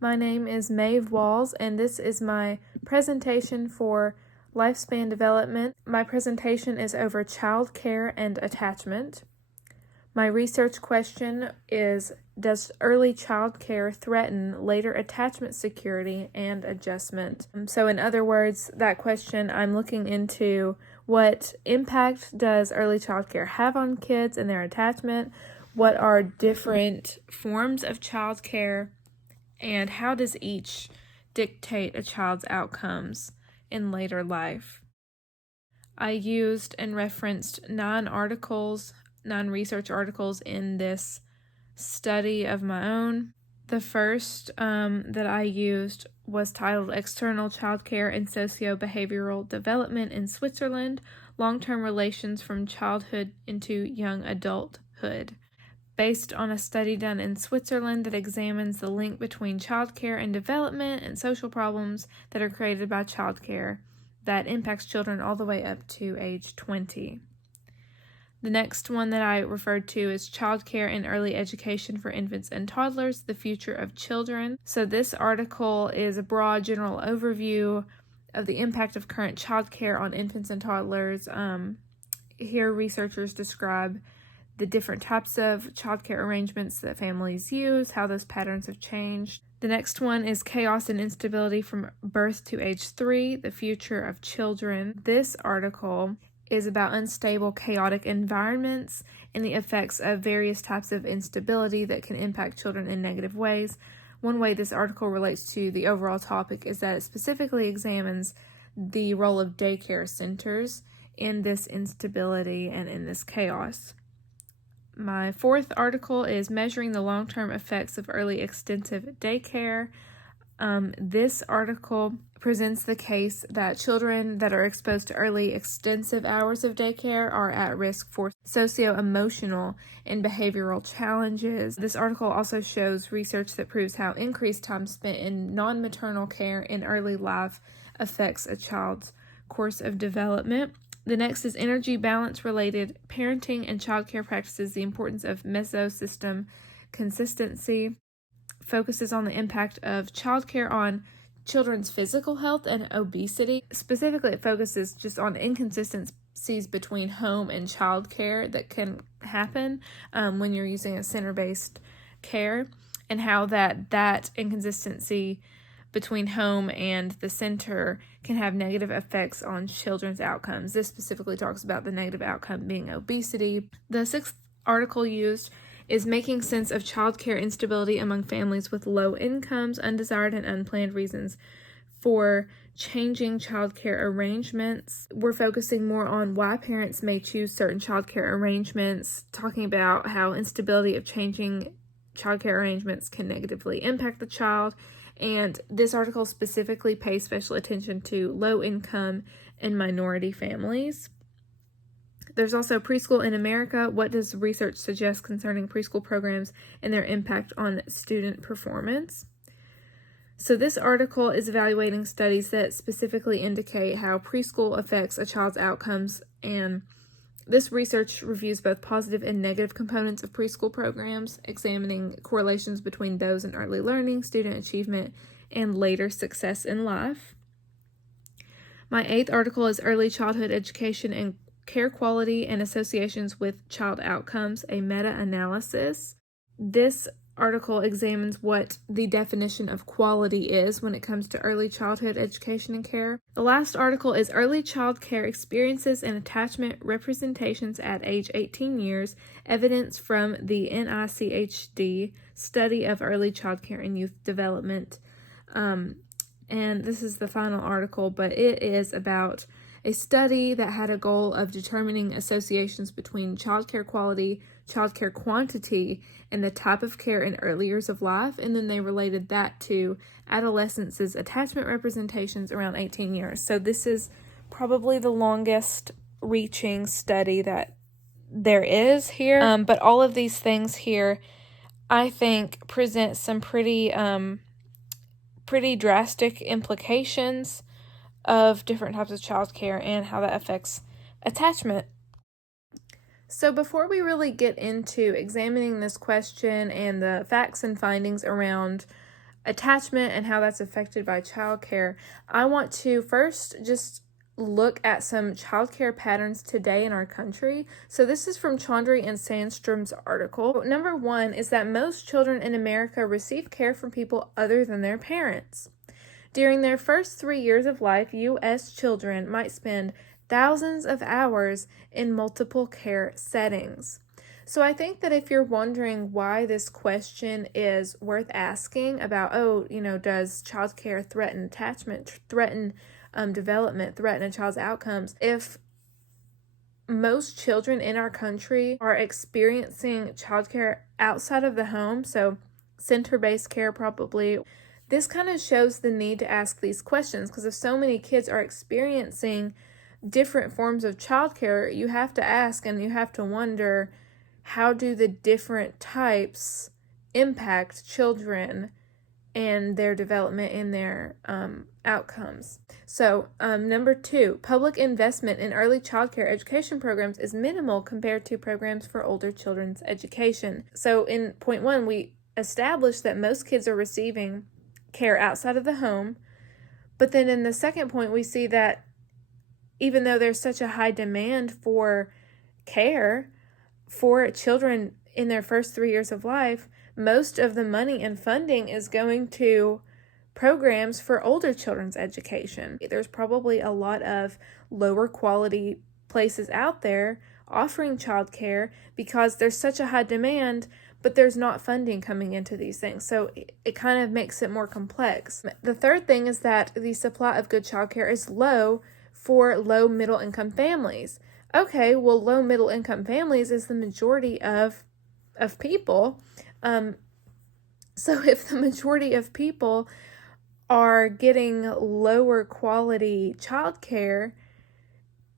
My name is Maeve Walls, and this is my presentation for lifespan development. My presentation is over child care and attachment. My research question is, does early child care threaten later attachment security and adjustment? So in other words, that question, I'm looking into what impact does early child care have on kids and their attachment? What are different forms of child care? And how does each dictate a child's outcomes in later life? I used and referenced 9 research articles in this study of my own. The first that I used was titled External Childcare and Socio-Behavioral Development in Switzerland, Long-Term Relations from Childhood into Young Adulthood, based on a study done in Switzerland that examines the link between childcare and development and social problems that are created by childcare that impacts children all the way up to age 20. The next one that I referred to is Childcare and Early Education for Infants and Toddlers, the Future of Children. So this article is a broad general overview of the impact of current childcare on infants and toddlers. Here researchers describe the different types of childcare arrangements that families use, how those patterns have changed. The next one is Chaos and Instability from Birth to Age 3, the Future of Children. This article is about unstable, chaotic environments and the effects of various types of instability that can impact children in negative ways. One way this article relates to the overall topic is that it specifically examines the role of daycare centers in this instability and in this chaos. My fourth article is Measuring the Long-Term Effects of Early Extensive Daycare. This article presents the case that children that are exposed to early extensive hours of daycare are at risk for socio-emotional and behavioral challenges. This article also shows research that proves how increased time spent in non-maternal care in early life affects a child's course of development. The next is Energy Balance Related Parenting and Childcare Practices, the Importance of Mesosystem Consistency. Focuses on the impact of childcare on children's physical health and obesity. Specifically, it focuses just on inconsistencies between home and childcare that can happen when you're using a center-based care, and how that inconsistency between home and the center can have negative effects on children's outcomes. This specifically talks about the negative outcome being obesity. The sixth article used is Making Sense of Childcare Instability Among Families with Low Incomes, Undesired and Unplanned Reasons for Changing Childcare Arrangements. We're focusing more on why parents may choose certain childcare arrangements, talking about how instability of changing childcare arrangements can negatively impact the child. And this article specifically pays special attention to low-income and minority families. There's also Preschool in America. What does research suggest concerning preschool programs and their impact on student performance? So this article is evaluating studies that specifically indicate how preschool affects a child's outcomes, and this research reviews both positive and negative components of preschool programs, examining correlations between those in early learning, student achievement, and later success in life. My eighth article is Early Childhood Education and Care Quality and Associations with Child Outcomes, a meta-analysis. This article examines what the definition of quality is when it comes to early childhood education and care. The last article is Early Child Care Experiences and Attachment Representations at Age 18 Years, Evidence from the NICHD Study of Early Child Care and Youth Development. And this is the final article, but it is about a study that had a goal of determining associations between childcare quality, childcare quantity, and the type of care in early years of life, and then they related that to adolescence's attachment representations around 18 years. So this is probably the longest reaching study that there is here, but all of these things here, I think, present some pretty drastic implications of different types of childcare and how that affects attachment. So before we really get into examining this question and the facts and findings around attachment and how that's affected by childcare, I want to first just look at some childcare patterns today in our country. So this is from Chaudhry and Sandstrom's article. Number one is that most children in America receive care from people other than their parents. During their first 3 years of life, U.S. children might spend thousands of hours in multiple care settings. So I think that if you're wondering why this question is worth asking about, does childcare threaten attachment, threaten development, threaten a child's outcomes, if most children in our country are experiencing childcare outside of the home, so center-based care probably, this kind of shows the need to ask these questions, because if so many kids are experiencing different forms of childcare, you have to ask and you have to wonder, how do the different types impact children and their development and their outcomes? So number two, public investment in early childcare education programs is minimal compared to programs for older children's education. So in point one, we established that most kids are receiving care outside of the home, but then in the second point, we see that even though there's such a high demand for care for children in their first 3 years of life, most of the money and funding is going to programs for older children's education. There's probably a lot of lower quality places out there offering childcare because there's such a high demand, but there's not funding coming into these things. So it kind of makes it more complex. The third thing is that the supply of good childcare is low for low middle income families. Okay, well, low middle income families is the majority of people. So if the majority of people are getting lower quality childcare,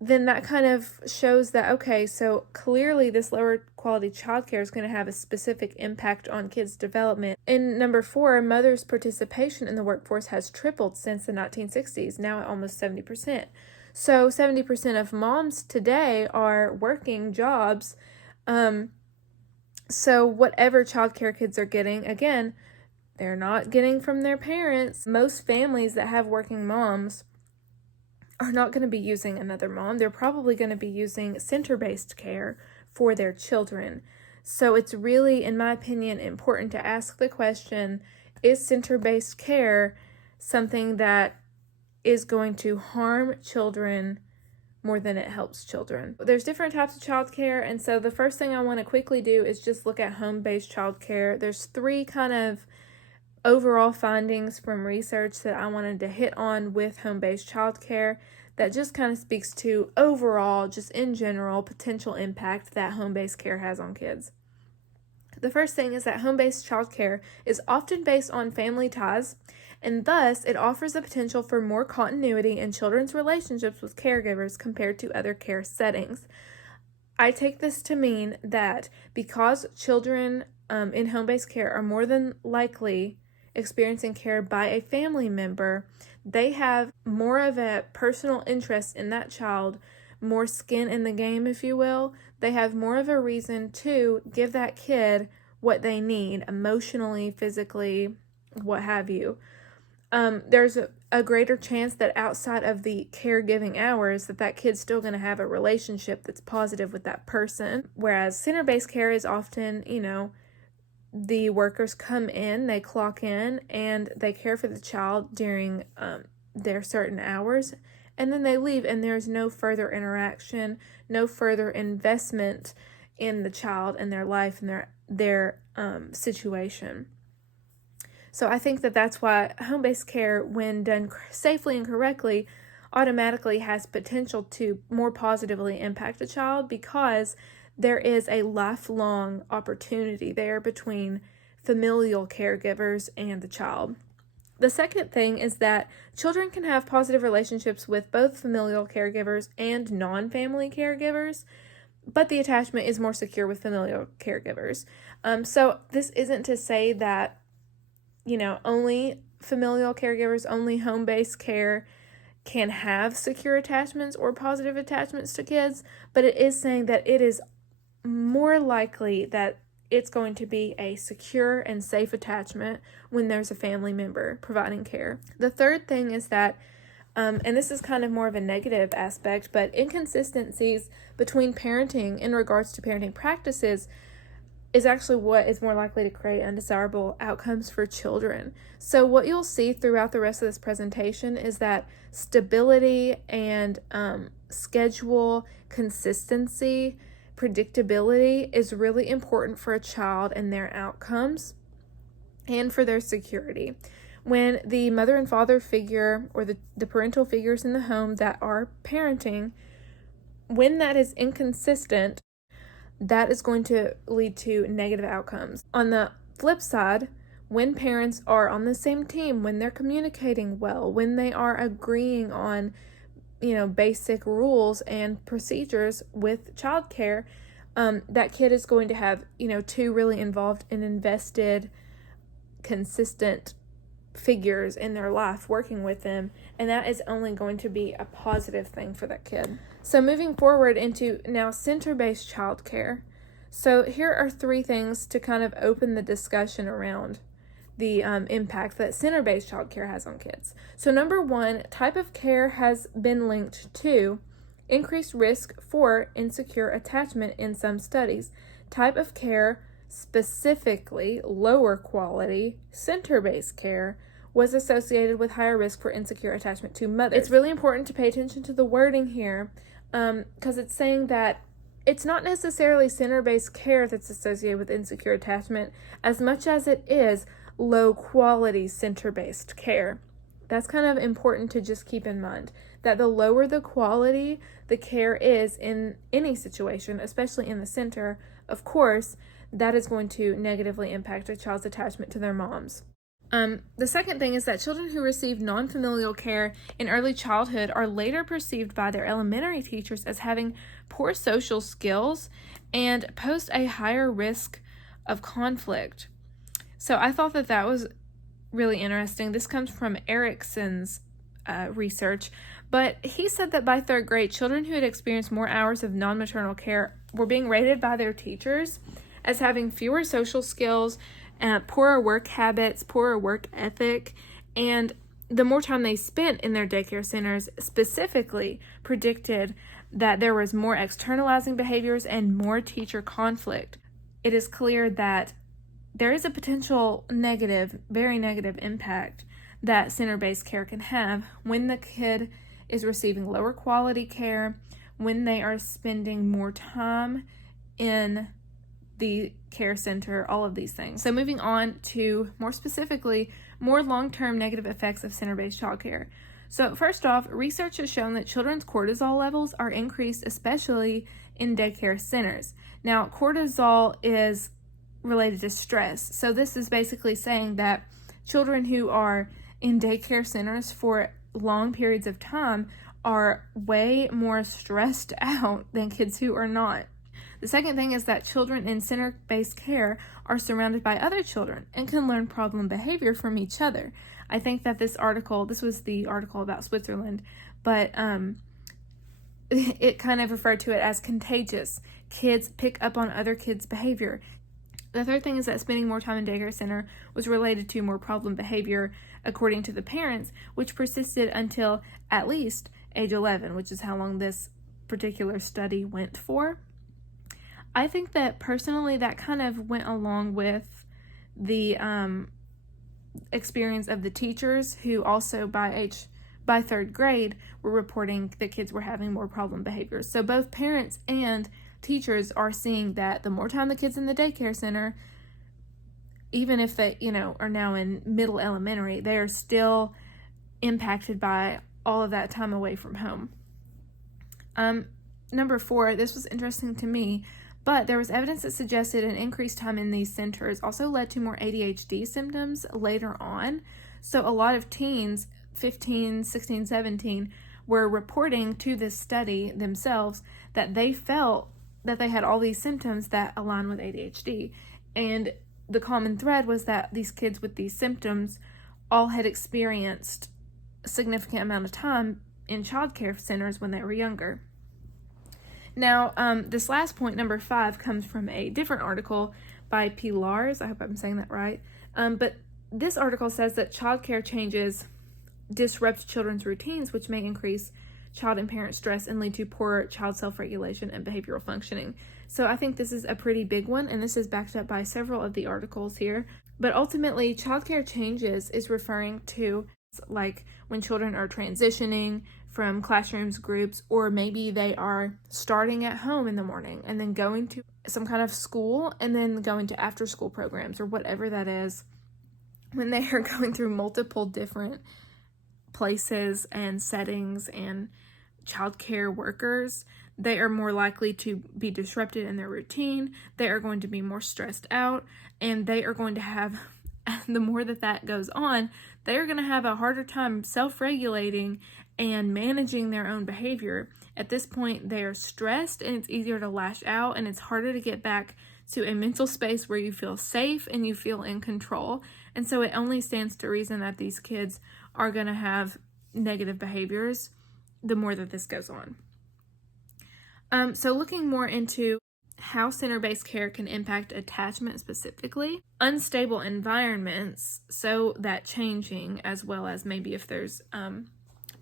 then that kind of shows that, okay, so clearly this lower quality childcare is going to have a specific impact on kids' development. And number four, mothers' participation in the workforce has tripled since the 1960s, now at almost 70%. So 70% of moms today are working jobs. So whatever childcare kids are getting, again, they're not getting from their parents. Most families that have working moms are not going to be using another mom. They're probably going to be using center-based care for their children. So it's really, in my opinion, important to ask the question, is center-based care something that is going to harm children more than it helps children? There's different types of childcare, and so the first thing I want to quickly do is just look at home-based childcare. There's three kind of overall findings from research that I wanted to hit on with home-based childcare that just kind of speaks to overall, just in general, potential impact that home-based care has on kids. The first thing is that home-based childcare is often based on family ties, and thus it offers the potential for more continuity in children's relationships with caregivers compared to other care settings. I take this to mean that because children in home-based care are more than likely experiencing care by a family member, they have more of a personal interest in that child, more skin in the game, if you will. They have more of a reason to give that kid what they need emotionally, physically, what have you. There's a greater chance that outside of the caregiving hours that kid's still going to have a relationship that's positive with that person. Whereas center-based care is often, the workers come in, they clock in, and they care for the child during their certain hours, and then they leave, and there's no further interaction, no further investment in the child and their life and their situation. So I think that that's why home-based care, when done safely and correctly, automatically has potential to more positively impact a child, because there is a lifelong opportunity there between familial caregivers and the child. The second thing is that children can have positive relationships with both familial caregivers and non-family caregivers, but the attachment is more secure with familial caregivers. So this isn't to say that, only familial caregivers, only home-based care can have secure attachments or positive attachments to kids, but it is saying that it is more likely that it's going to be a secure and safe attachment when there's a family member providing care. The third thing is that, and this is kind of more of a negative aspect, but inconsistencies between parenting in regards to parenting practices is actually what is more likely to create undesirable outcomes for children. So what you'll see throughout the rest of this presentation is that stability and schedule, consistency, predictability is really important for a child and their outcomes and for their security. When the mother and father figure, or the parental figures in the home that are parenting, when that is inconsistent, that is going to lead to negative outcomes. On the flip side, when parents are on the same team, when they're communicating well, when they are agreeing on, basic rules and procedures with childcare, that kid is going to have, two really involved and invested, consistent figures in their life working with them, and that is only going to be a positive thing for that kid. So moving forward into now center-based childcare. So here are 3 things to kind of open the discussion around the impact that center-based childcare has on kids. So number 1, type of care has been linked to increased risk for insecure attachment in some studies. Type of care, specifically lower quality center-based care, was associated with higher risk for insecure attachment to mothers. It's really important to pay attention to the wording here, because it's saying that it's not necessarily center-based care that's associated with insecure attachment as much as it is low-quality center-based care. That's kind of important to just keep in mind, that the lower the quality the care is in any situation, especially in the center, of course, that is going to negatively impact a child's attachment to their moms. The second thing is that children who receive non-familial care in early childhood are later perceived by their elementary teachers as having poor social skills and pose a higher risk of conflict. So I thought that was really interesting. This comes from Erickson's research, but he said that by 3rd grade, children who had experienced more hours of non-maternal care were being rated by their teachers as having fewer social skills, poorer work habits, poorer work ethic, and the more time they spent in their daycare centers specifically predicted that there was more externalizing behaviors and more teacher conflict. It is clear that there is a potential negative, very negative impact that center-based care can have when the kid is receiving lower quality care, when they are spending more time in the care center, all of these things. So moving on to more specifically, more long-term negative effects of center-based childcare. So first off, research has shown that children's cortisol levels are increased, especially in daycare centers. Now, cortisol is related to stress. So this is basically saying that children who are in daycare centers for long periods of time are way more stressed out than kids who are not. The second thing is that children in center-based care are surrounded by other children and can learn problem behavior from each other. I think that this was the article about Switzerland, but it kind of referred to it as contagious. Kids pick up on other kids' behavior. The third thing is that spending more time in daycare center was related to more problem behavior, according to the parents, which persisted until at least age 11, which is how long this particular study went for. I think that personally that kind of went along with the experience of the teachers who also by 3rd grade were reporting that kids were having more problem behaviors. So both parents and teachers are seeing that the more time the kids in the daycare center, even if they, are now in middle elementary, they are still impacted by all of that time away from home. Number 4, this was interesting to me, but there was evidence that suggested an increased time in these centers also led to more ADHD symptoms later on. So a lot of teens, 15, 16, 17, were reporting to this study themselves that they felt that they had all these symptoms that align with ADHD. And the common thread was that these kids with these symptoms all had experienced a significant amount of time in childcare centers when they were younger. Now, this last point, number 5, comes from a different article, by Pilars. I hope I'm saying that right. But this article says that childcare changes disrupt children's routines, which may increase child and parent stress and lead to poor child self-regulation and behavioral functioning. So I think this is a pretty big one, and this is backed up by several of the articles here. But ultimately, childcare changes is referring to like when children are transitioning from classrooms, groups, or maybe they are starting at home in the morning and then going to some kind of school and then going to after school programs or whatever that is. When they are going through multiple different places and settings and childcare workers, they are more likely to be disrupted in their routine. They are going to be more stressed out, and they are going to have, the more that goes on, they are going to have a harder time self-regulating and managing their own behavior. At this point, they are stressed, and it's easier to lash out, and it's harder to get back to a mental space where you feel safe and you feel in control. And so it only stands to reason that these kids are going to have negative behaviors the more that this goes on. So looking more into how center-based care can impact attachment specifically, unstable environments, so that changing, as well as maybe if there's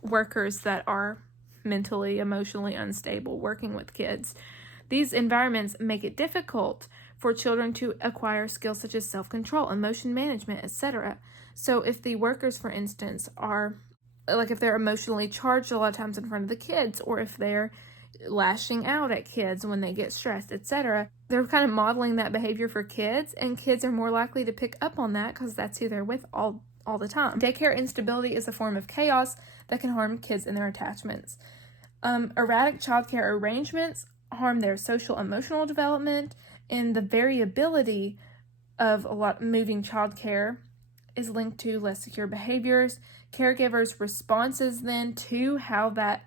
workers that are mentally, emotionally unstable working with kids, these environments make it difficult for children to acquire skills such as self-control, emotion management, etc. So if the workers, for instance, are, like if they're emotionally charged a lot of times in front of the kids, or if they're lashing out at kids when they get stressed, etc., they're kind of modeling that behavior for kids, and kids are more likely to pick up on that because that's who they're with all the time. Daycare instability is a form of chaos that can harm kids and their attachments. Erratic childcare arrangements harm their social emotional development, and the variability of a lot moving childcare is linked to less secure behaviors. Caregivers' responses then to how that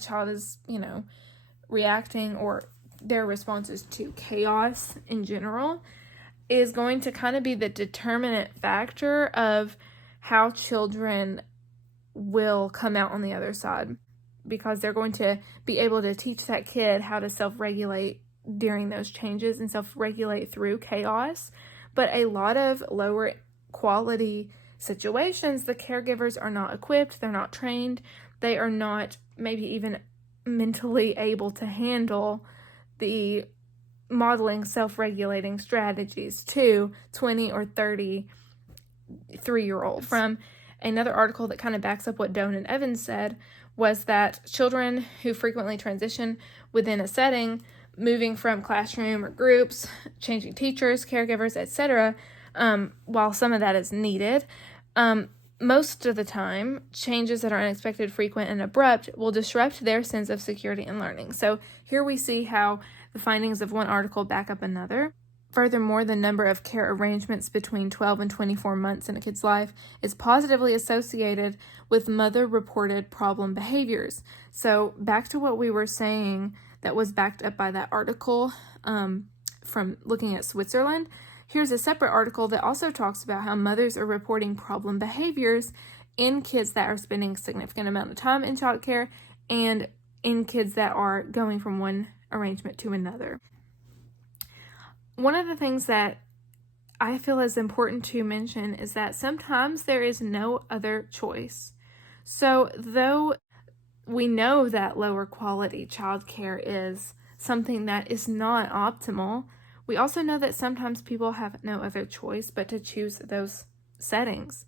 child is, reacting, or their responses to chaos in general, is going to kind of be the determinant factor of how children will come out on the other side, because they're going to be able to teach that kid how to self-regulate during those changes and self-regulate through chaos. But a lot of lower quality situations, the caregivers are not equipped, they're not trained, they are not maybe even mentally able to handle the modeling self-regulating strategies to 20 or 30 3-year-olds. From another article that kind of backs up what Doan and Evans said, was that children who frequently transition within a setting, moving from classroom or groups, changing teachers, caregivers, etc., while some of that is needed, most of the time, changes that are unexpected, frequent, and abrupt will disrupt their sense of security and learning. So here we see how the findings of one article back up another. Furthermore, the number of care arrangements between 12 and 24 months in a kid's life is positively associated with mother-reported problem behaviors. So back to what we were saying that was backed up by that article from looking at Switzerland. Here's a separate article that also talks about how mothers are reporting problem behaviors in kids that are spending a significant amount of time in childcare and in kids that are going from one arrangement to another. One of the things that I feel is important to mention is that sometimes there is no other choice. So though we know that lower quality childcare is something that is not optimal, we also know that sometimes people have no other choice but to choose those settings.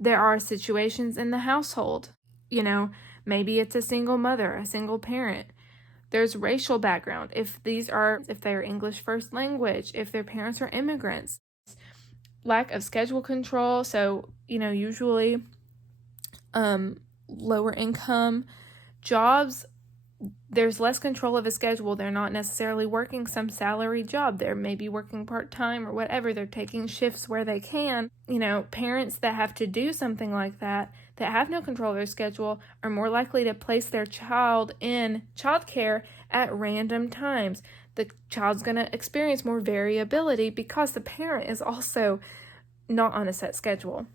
There are situations in the household, maybe it's a single mother, a single parent. There's racial background. If they're English first language, if their parents are immigrants, lack of schedule control. So, usually lower income jobs, there's less control of a schedule. They're not necessarily working some salary job. They're maybe working part-time or whatever. They're taking shifts where they can. Parents that have to do something like that have no control of their schedule, are more likely to place their child in childcare at random times. The child's going to experience more variability because the parent is also not on a set schedule.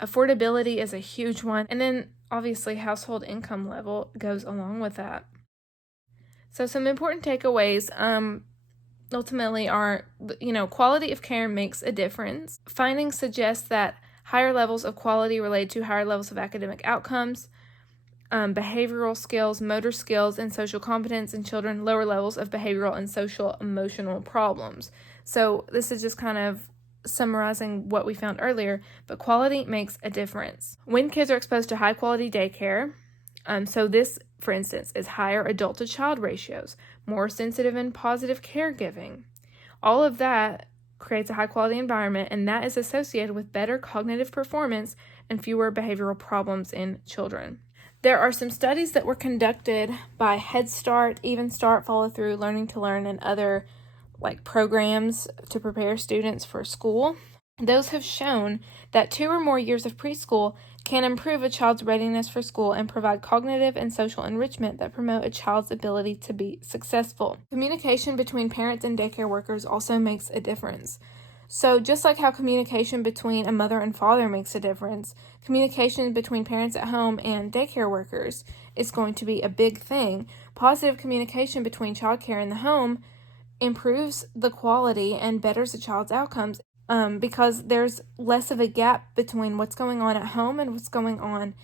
Affordability is a huge one. And then obviously household income level goes along with that. So some important takeaways ultimately are, quality of care makes a difference. Findings suggest that higher levels of quality relate to higher levels of academic outcomes, behavioral skills, motor skills, and social competence in children, lower levels of behavioral and social emotional problems. So this is just kind of summarizing what we found earlier, but quality makes a difference. When kids are exposed to high quality daycare, so this, for instance, is higher adult to child ratios, more sensitive and positive caregiving. All of that creates a high quality environment, and that is associated with better cognitive performance and fewer behavioral problems in children. There are some studies that were conducted by Head Start, Even Start, Follow Through, Learning to Learn, and other programs to prepare students for school. Those have shown that 2 or more years of preschool can improve a child's readiness for school and provide cognitive and social enrichment that promote a child's ability to be successful. Communication between parents and daycare workers also makes a difference. So just like how communication between a mother and father makes a difference, communication between parents at home and daycare workers is going to be a big thing. Positive communication between childcare and the home improves the quality and betters the child's outcomes because there's less of a gap between what's going on at home and what's going on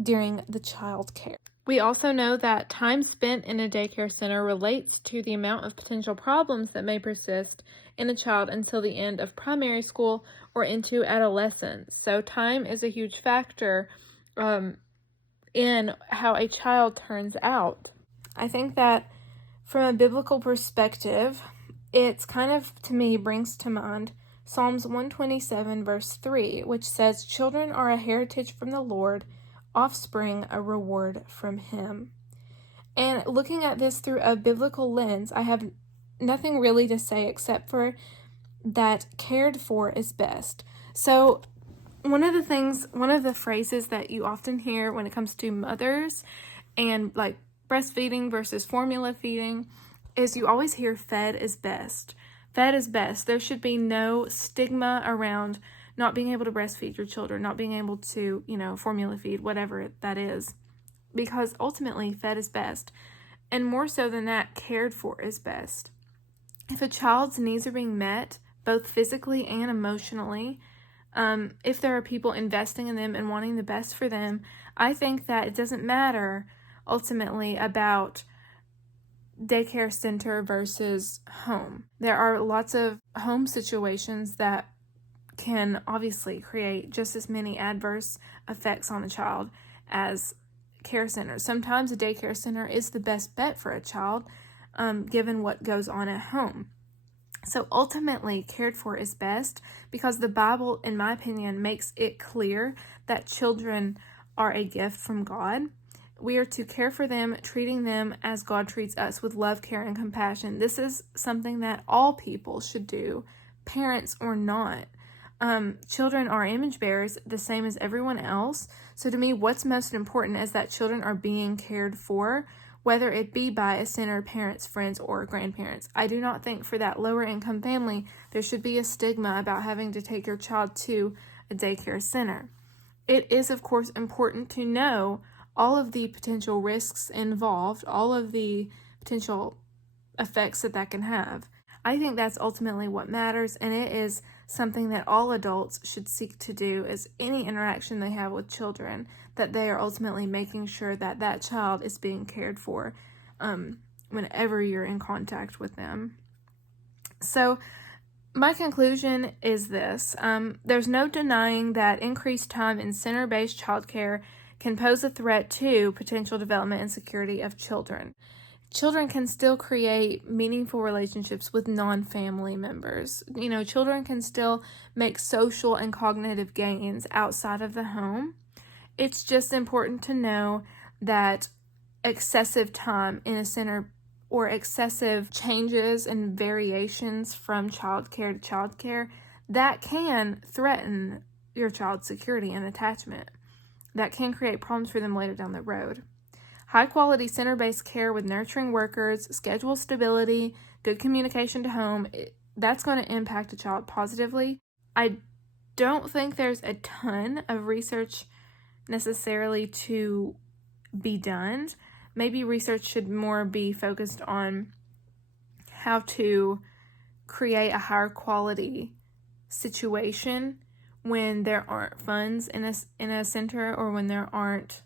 during the child care. We also know that time spent in a daycare center relates to the amount of potential problems that may persist in a child until the end of primary school or into adolescence. So time is a huge factor in how a child turns out. I think that from a biblical perspective, it's kind of, to me, brings to mind Psalms 127 verse 3, which says, "Children are a heritage from the Lord, offspring a reward from him." And looking at this through a biblical lens, I have nothing really to say except for that cared for is best. So one of the phrases that you often hear when it comes to mothers and breastfeeding versus formula feeding is you always hear fed is best. Fed is best. There should be no stigma around not being able to breastfeed your children, not being able to, formula feed, whatever that is, because ultimately fed is best. And more so than that, cared for is best. If a child's needs are being met, both physically and emotionally, if there are people investing in them and wanting the best for them, I think that it doesn't matter ultimately about daycare center versus home. There are lots of home situations that can obviously create just as many adverse effects on a child as care centers. Sometimes a daycare center is the best bet for a child, given what goes on at home. So ultimately, cared for is best because the Bible, in my opinion, makes it clear that children are a gift from God. We are to care for them, treating them as God treats us, with love, care, and compassion. This is something that all people should do, parents or not. Children are image bearers, the same as everyone else. So to me, what's most important is that children are being cared for, whether it be by a center, parents, friends, or grandparents. I do not think for that lower income family, there should be a stigma about having to take your child to a daycare center. It is, of course, important to know all of the potential risks involved, all of the potential effects that can have. I think that's ultimately what matters, and it is something that all adults should seek to do, is any interaction they have with children, that they are ultimately making sure that that child is being cared for whenever you're in contact with them. So my conclusion is this. There's no denying that increased time in center-based childcare can pose a threat to potential development and security of children. Children can still create meaningful relationships with non-family members. Children can still make social and cognitive gains outside of the home. It's just important to know that excessive time in a center or excessive changes and variations from childcare to childcare, that can threaten your child's security and attachment. That can create problems for them later down the road. High-quality center-based care with nurturing workers, schedule stability, good communication to home, that's going to impact a child positively. I don't think there's a ton of research necessarily to be done. Maybe research should more be focused on how to create a higher quality situation when there aren't funds in a center, or when there aren't,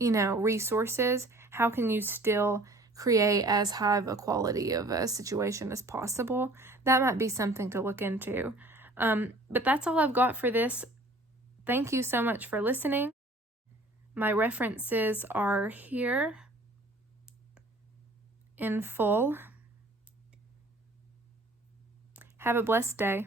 resources. How can you still create as high of a quality of a situation as possible? That might be something to look into. But that's all I've got for this. Thank you so much for listening. My references are here in full. Have a blessed day.